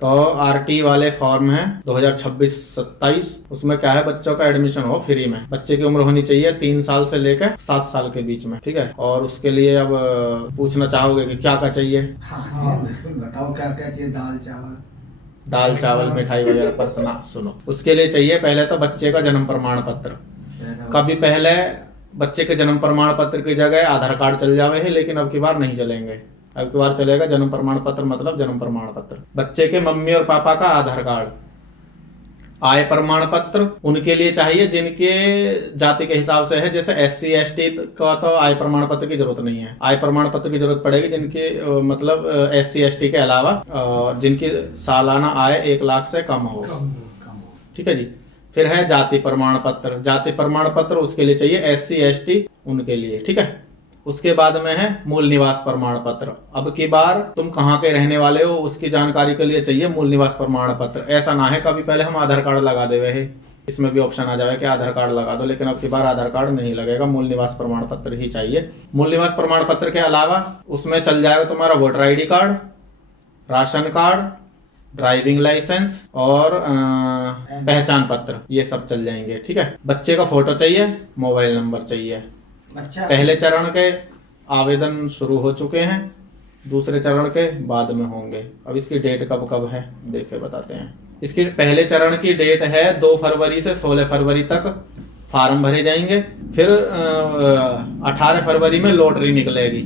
तो आरटी वाले फॉर्म है 2026-27, उसमें क्या है, बच्चों का एडमिशन हो फ्री में। बच्चे की उम्र होनी चाहिए 3 साल से लेकर 7 साल के बीच में, ठीक है। और उसके लिए अब पूछना चाहोगे कि क्या क्या चाहिए? हाँ बिल्कुल, बताओ क्या क्या चाहिए। दाल चावल मिठाई वगैरह पर सुनो, उसके लिए चाहिए पहले तो बच्चे का जन्म प्रमाण पत्र। कभी पहले बच्चे के जन्म प्रमाण पत्र की जगह आधार कार्ड चल जावे है, लेकिन अब की बार नहीं चलेंगे। अब की बार चलेगा जन्म प्रमाण पत्र, मतलब जन्म प्रमाण पत्र। बच्चे के मम्मी और पापा का आधार कार्ड। आय प्रमाण पत्र उनके लिए चाहिए जिनके जाति के हिसाब से है, जैसे SC ST का तो आय प्रमाण पत्र की जरूरत नहीं है। आय प्रमाण पत्र की जरूरत पड़ेगी जिनके मतलब SC ST के अलावा जिनकी सालाना आय 1 लाख से कम हो, ठीक है जी। फिर है जाति प्रमाण पत्र। जाति प्रमाण पत्र उसके लिए चाहिए SC ST उनके लिए, ठीक है। उसके बाद में है मूल निवास प्रमाण पत्र। अब की बार तुम कहाँ के रहने वाले हो उसकी जानकारी के लिए चाहिए मूल निवास प्रमाण पत्र। ऐसा ना है कभी पहले हम आधार कार्ड लगा देवे है, इसमें भी ऑप्शन आ जाए कि आधार कार्ड लगा दो, लेकिन अब की बार आधार कार्ड नहीं लगेगा, मूल निवास प्रमाण पत्र ही चाहिए। मूल निवास प्रमाण पत्र के अलावा उसमें चल जाएगा तुम्हारा voter ID card, ration card, driving licence और पहचान पत्र, ये सब चल जाएंगे, ठीक है। बच्चे का फोटो चाहिए, मोबाइल नंबर चाहिए। पहले चरण के आवेदन शुरू हो चुके हैं, दूसरे चरण के बाद में होंगे। अब इसकी डेट कब कब है देखे बताते हैं। इसकी पहले चरण की डेट है 2 फरवरी से 16 फरवरी तक फार्म भरे जाएंगे। फिर 18 फरवरी में लॉटरी निकलेगी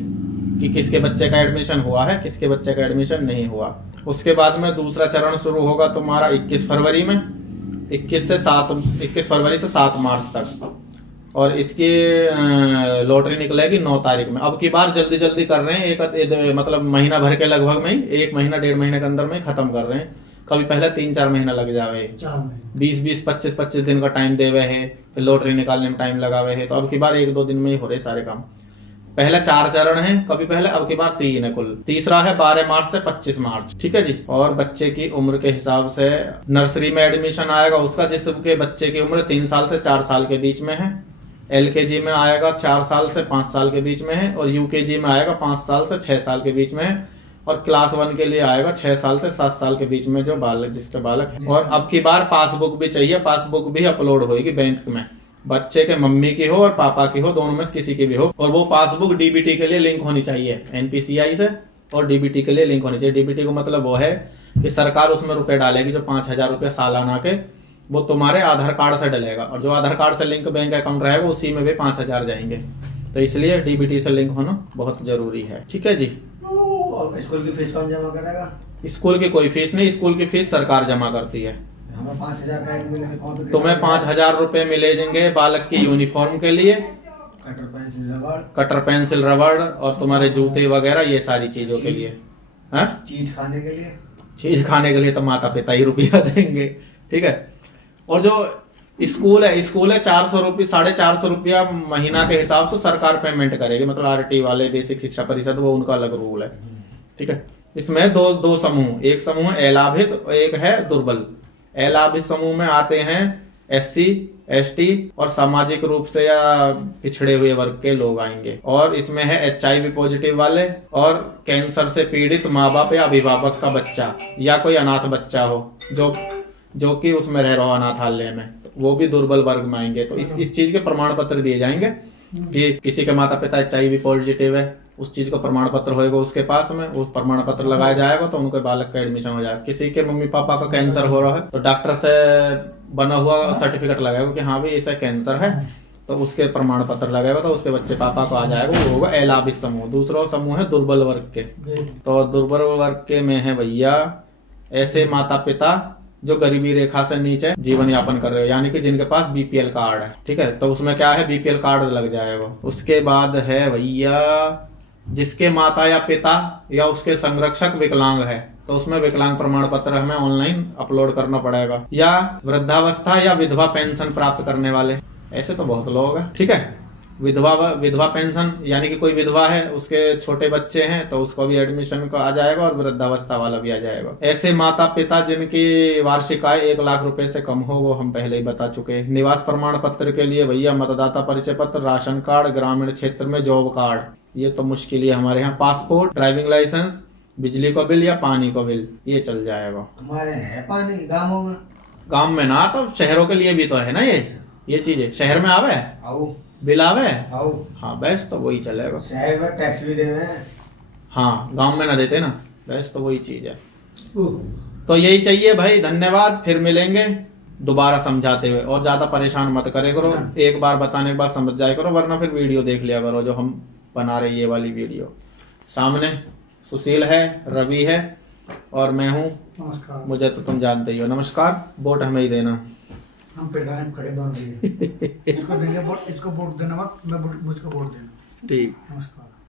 कि किसके बच्चे का एडमिशन हुआ है, किसके बच्चे का एडमिशन नहीं हुआ। उसके बाद में दूसरा चरण शुरू होगा तुम्हारा 21 फरवरी में, 21 फरवरी से 7 मार्च तक। और इसकी लॉटरी निकलेगी 9 तारीख में। अब की बार जल्दी जल्दी कर रहे हैं, मतलब महीना भर के लगभग में ही, 1 महीना 1.5 महीने के अंदर में खत्म कर रहे हैं। कभी पहले 3-4 महीना लग जावे, 20-20 25-25 दिन का टाइम देवे है, फिर लॉटरी निकालने में टाइम लगावे है। तो अब की बार 1-2 दिन में ही हो रहे सारे काम। पहले 4 चरण है कभी पहले, अब की बार 3 है कुल। तीसरा है 12 मार्च से 25 मार्च, ठीक है जी। और बच्चे की उम्र के हिसाब से नर्सरी में एडमिशन आएगा उसका जिसके बच्चे की उम्र 3 साल से 4 साल के बीच में है। LKG में आएगा 4 साल से 5 साल के बीच में है। और UKG में आएगा 5 साल से 6 साल के बीच में है। और क्लास 1 के लिए आएगा 6 साल से 7 साल के बीच में जो बालक, जिसके बालक है। और अब की बार पासबुक भी चाहिए, पासबुक भी अपलोड होगी बैंक में। बच्चे के मम्मी की हो और पापा की हो, दोनों में से किसी की भी हो। और वो पासबुक DBT के लिए लिंक होनी चाहिए, NPCI से, और DBT के लिए लिंक होनी चाहिए। DBT को मतलब वो है कि सरकार उसमें रुपए डालेगी, जो 5,000 रुपये सालाना के, वो तुम्हारे आधार कार्ड से डलेगा। और जो आधार कार्ड से लिंक बैंक अकाउंट रहेगा उसी में भी 5,000 जाएंगे। तो इसलिए DBT से लिंक होना बहुत जरूरी है, ठीक है जी। स्कूल की फीस कौन जमा करेगा? स्कूल की कोई फीस नहीं, स्कूल की फीस सरकार जमा करती है। हमें 5,000 का मिलेगा। तुम्हें 5,000 रुपये मिलेंगे बालक की यूनिफॉर्म के लिए, कटर पेंसिल रबड़ और तुम्हारे जूते वगैरह, ये सारी चीजों के लिए। चीज खाने के लिए, चीज खाने के लिए तो माता पिता ही रुपया देंगे, ठीक है। और जो स्कूल है 400 रुपये, 450 रुपया महीना के हिसाब से सरकार पेमेंट करेगी। मतलब RT वाले, बेसिक शिक्षा परिषद, वो उनका अलग रूल है, ठीक है। इसमें दो समूह, एक समूह है अलाभित और एक है दुर्बल। अलाभित समूह में आते हैं SC ST और सामाजिक रूप से या पिछड़े हुए वर्ग के लोग आएंगे। और इसमें है HIV पॉजिटिव वाले और कैंसर से पीड़ित माँ बाप या अभिभावक का बच्चा, या कोई अनाथ बच्चा हो जो कि उसमें रह रहा अनाथालय में, तो वो भी दुर्बल वर्ग में आएंगे। तो इस चीज के प्रमाण पत्र दिए जाएंगे कि किसी के माता पिता HIV पॉजिटिव है, उस चीज का प्रमाण पत्र होएगा उसके पास में, उस प्रमाण पत्र लगाया जाएगा तो उनके बालक का एडमिशन हो जाएगा। किसी के मम्मी पापा का कैंसर हो रहा है तो डॉक्टर से बना हुआ सर्टिफिकेट लगाएगा कि हाँ भाई इसे कैंसर है, तो उसके प्रमाण पत्र लगाएगा तो उसके बच्चे पापा को आ जाएगा, वो होगा अलाभित समूह। दूसरा समूह है दुर्बल वर्ग के। तो दुर्बल वर्ग के में है भैया ऐसे माता पिता जो गरीबी रेखा से नीचे जीवन यापन कर रहे हो, यानी कि जिनके पास BPL कार्ड है, ठीक है। तो उसमें क्या है, BPL कार्ड लग जाएगा। उसके बाद है भैया जिसके माता या पिता या उसके संरक्षक विकलांग है, तो उसमें विकलांग प्रमाण पत्र हमें ऑनलाइन अपलोड करना पड़ेगा। या वृद्धावस्था या विधवा पेंशन प्राप्त करने वाले, ऐसे तो बहुत लोग हैं, ठीक है। विधवा पेंशन यानी कि कोई विधवा है, उसके छोटे बच्चे हैं, तो उसको भी एडमिशन का आ जाएगा और वृद्धावस्था वाला भी आ जाएगा। ऐसे माता पिता जिनकी वार्षिक आय 1 लाख रुपए से कम हो, वो हम पहले ही बता चुके हैं। निवास प्रमाण पत्र के लिए भैया मतदाता परिचय पत्र, राशन कार्ड, ग्रामीण क्षेत्र में जॉब कार्ड, ये तो मुश्किल है हमारे यहाँ। पासपोर्ट, ड्राइविंग लाइसेंस, बिजली का बिल या पानी का बिल, ये चल जाएगा। हमारे है पानी गाँवों में। गांव में ना, तो शहरों के लिए भी तो है ना ये चीजें। शहर में आवे आओ बिल आवे, आओ, हाँ बस तो वही चलेगा। शहर में टैक्स भी देवे हैं। हाँ गांव में ना देते ना, बस तो वही चीज है। तो यही चाहिए भाई, धन्यवाद। फिर मिलेंगे दोबारा समझाते हुए, और ज्यादा परेशान मत करे करो, एक बार बताने के बाद समझ जाया करो, वरना फिर वीडियो देख लिया करो जो हम बना रहे ये वाली वीडियो। सामने सुशील है, रवि है और मैं हूँ। नमस्कार। मुझे तो तुम जानते ही हो। नमस्कार। वोट हमें ही देना। हम पेड़ खड़े दोनों इसको देंगे वोट, इसको वोट देना मत, मैं मुझको वोट देना। ठीक। नमस्कार।